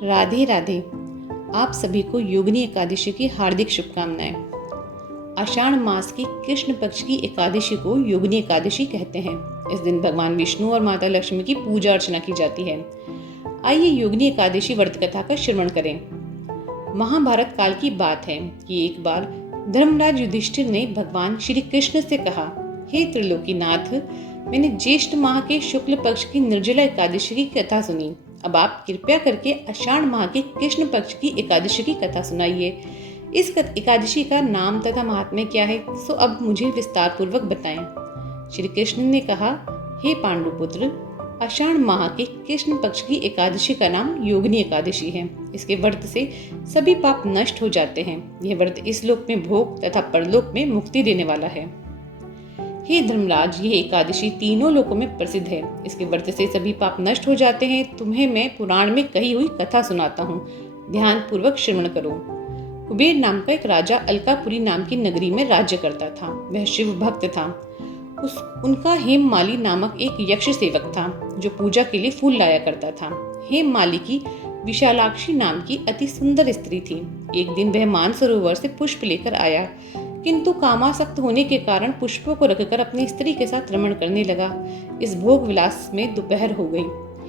राधे राधे। आप सभी को योगिनी एकादशी की हार्दिक शुभकामनाएं। आषाढ़ मास की कृष्ण पक्ष की एकादशी को योगिनी एकादशी कहते हैं। इस दिन भगवान विष्णु और माता लक्ष्मी की पूजा अर्चना की जाती है। आइए योगिनी एकादशी व्रत कथा का श्रवण करें। महाभारत काल की बात है कि एक बार धर्मराज युधिष्ठिर ने भगवान श्री कृष्ण से कहा, हे त्रिलोकीनाथ, मैंने ज्येष्ठ माह के शुक्ल पक्ष की निर्जला एकादशी की कथा सुनी। अब आप कृपया करके आषाढ़ माह के कृष्ण पक्ष की एकादशी की कथा सुनाइए। इस एकादशी का नाम तथा महात्म्य क्या है, सो अब मुझे विस्तार पूर्वक बताएं। श्री कृष्ण ने कहा, हे पांडुपुत्र, आषाढ़ माह के कृष्ण पक्ष की एकादशी का नाम योगिनी एकादशी है। इसके व्रत से सभी पाप नष्ट हो जाते हैं। यह व्रत इस लोक में भोग तथा परलोक में मुक्ति देने वाला है। हे धर्मराज, यह एकादशी तीनों लोकों में प्रसिद्ध है। इसके व्रत से सभी पाप नष्ट हो जाते हैं। तुम्हें मैं पुराण में कही हुई कथा सुनाता हूँ, ध्यान पूर्वक श्रवण करो। कुबेर नाम का एक राजा अलकापुरी नाम की नगरी में राज्य करता था। वह शिव भक्त था। उनका हेममाली नामक एक यक्ष सेवक था जो पूजा के लिए फूल लाया करता था। हेममाली की विशालाक्षी नाम की अति सुंदर स्त्री थी। एक दिन वह मानसरोवर से पुष्प लेकर आया, किंतु कामासक्त होने के कारण पुष्पों को रखकर अपनी स्त्री के साथ रमण करने लगा। इस भोग विलास में दोपहर हो गई।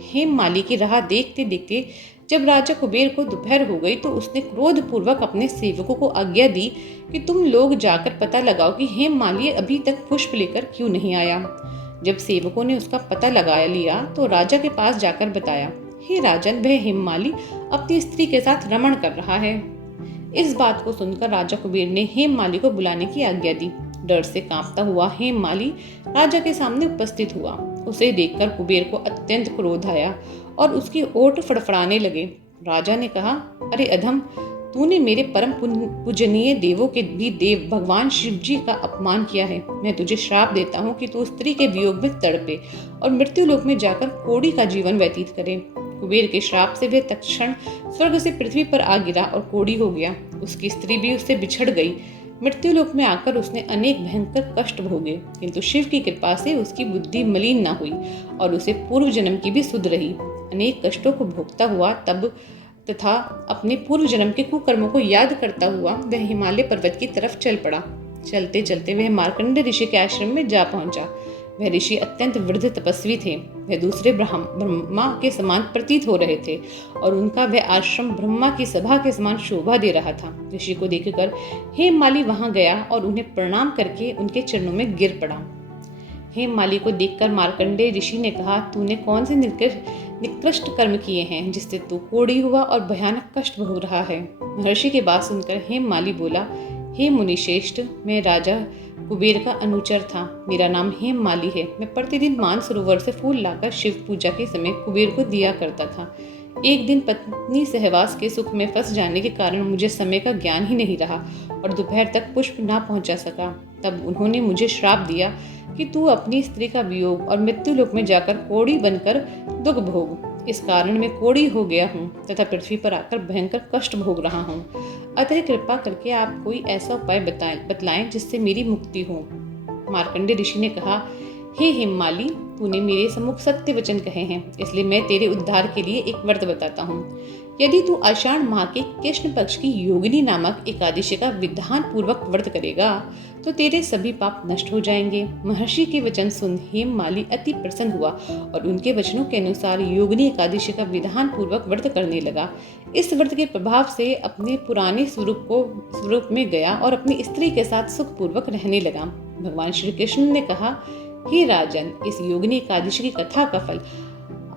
हेममाली की राह देखते देखते जब राजा कुबेर को दोपहर हो गई तो उसने क्रोध पूर्वक अपने सेवकों को आज्ञा दी कि तुम लोग जाकर पता लगाओ कि हेममाली अभी तक पुष्प लेकर क्यों नहीं आया। जब सेवकों ने उसका पता लगा लिया तो राजा के पास जाकर बताया, हे राजन, वह हेममाली अपनी स्त्री के साथ रमण कर रहा है। इस बात को सुनकर राजा कुबेर ने हेममाली को बुलाने की आज्ञा दी। डर से कांपता हुआ हेममाली राजा के सामने उपस्थित हुआ। उसे देखकर कुबेर को अत्यंत क्रोध आया और उसकी ओठ फड़फड़ाने लगे। राजा ने कहा, अरे अधम, तूने मेरे परम पूजनीय देवों के भी देव भगवान शिव जी का अपमान किया है। मैं तुझे श्राप देता हूँ कि तू स्त्री के वियोग में तड़पे और मृत्यु लोक में जाकर कोढ़ी का जीवन व्यतीत करे। कुबेर के श्राप से वह तत्क्षण स्वर्ग से पृथ्वी पर आ गिरा और कोढ़ी हो गया। उसकी स्त्री भी उससे बिछड़ गई। मृत्यु लोक में आकर उसने अनेक भयंकर कष्ट भोगे, किंतु शिव की कृपा से उसकी बुद्धि मलिन न हुई और उसे पूर्व जन्म की भी सुध रही। अनेक कष्टों को भोगता हुआ तब तथा अपने पूर्व जन्म के कुकर्मों को याद करता हुआ वह हिमालय पर्वत की तरफ चल पड़ा। चलते चलते वह मार्कंडेय ऋषि के आश्रम में जा पहुंचा। वह ऋषि अत्यंत वृद्ध तपस्वी थे। वह दूसरे ब्रह्मा के समान प्रतीत हो रहे थे और उनका वह आश्रम ब्रह्मा की सभा के समान शोभा दे रहा था। ऋषि को देखकर हेममाली वहां गया और उन्हें प्रणाम करके उनके चरणों में गिर पड़ा। हेममाली को देखकर मार्कंडेय ऋषि ने कहा, तूने कौन से निकृष्ट कर्म किए हैं जिससे तू कोढ़ी हुआ और भयानक कष्ट भोग रहा है। महर्षि की बात सुनकर हेममाली बोला, हे मुनिश्रेष्ठ, मैं राजा कुबेर का अनुचर था। मेरा नाम हेममाली है। मैं प्रतिदिन मानसरोवर से फूल लाकर शिव पूजा के समय कुबेर को दिया करता था। एक दिन पत्नी सहवास के सुख में फंस जाने के कारण मुझे समय का ज्ञान ही नहीं रहा और दोपहर तक पुष्प ना पहुंचा सका। तब उन्होंने मुझे श्राप दिया कि तू अपनी स्त्री का वियोग और मृत्यु लोक में जाकर कोढ़ी बनकर दुख भोग। इस कारण मैं कोढ़ी हो गया हूँ तथा पृथ्वी पर आकर भयंकर कष्ट भोग रहा हूँ। अतः कृपा करके आप कोई ऐसा उपाय बतलाएं जिससे मेरी मुक्ति हो। मार्कंडेय ऋषि ने कहा, हे हेममाली, तूने मेरे सम्मुख सत्य वचन कहे हैं, इसलिए मैं तेरे उद्धार के लिए एक व्रत बताता हूँ। यदि तू आषाढ़ माह के कृष्ण पक्ष की योगिनी नामक एकादशी का विधान पूर्वक व्रत करेगा तो तेरे सभी पाप नष्ट हो जाएंगे। महर्षि के वचन सुन हेममाली अति प्रसन्न हुआ और उनके वचनों के अनुसार योगिनी एकादशी का विधान पूर्वक व्रत करने लगा। इस व्रत के प्रभाव से अपने पुराने स्वरूप में गया और अपनी स्त्री के साथ सुखपूर्वक रहने लगा। भगवान श्री कृष्ण ने कहा, हे राजन, इस योगिनी एकादशी की कथा का फल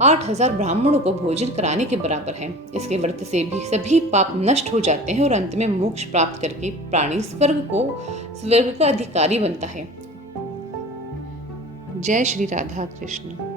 8000 ब्राह्मणों को भोजन कराने के बराबर है। इसके व्रत से भी सभी पाप नष्ट हो जाते हैं और अंत में मोक्ष प्राप्त करके प्राणी स्वर्ग का अधिकारी बनता है। जय श्री राधा कृष्ण।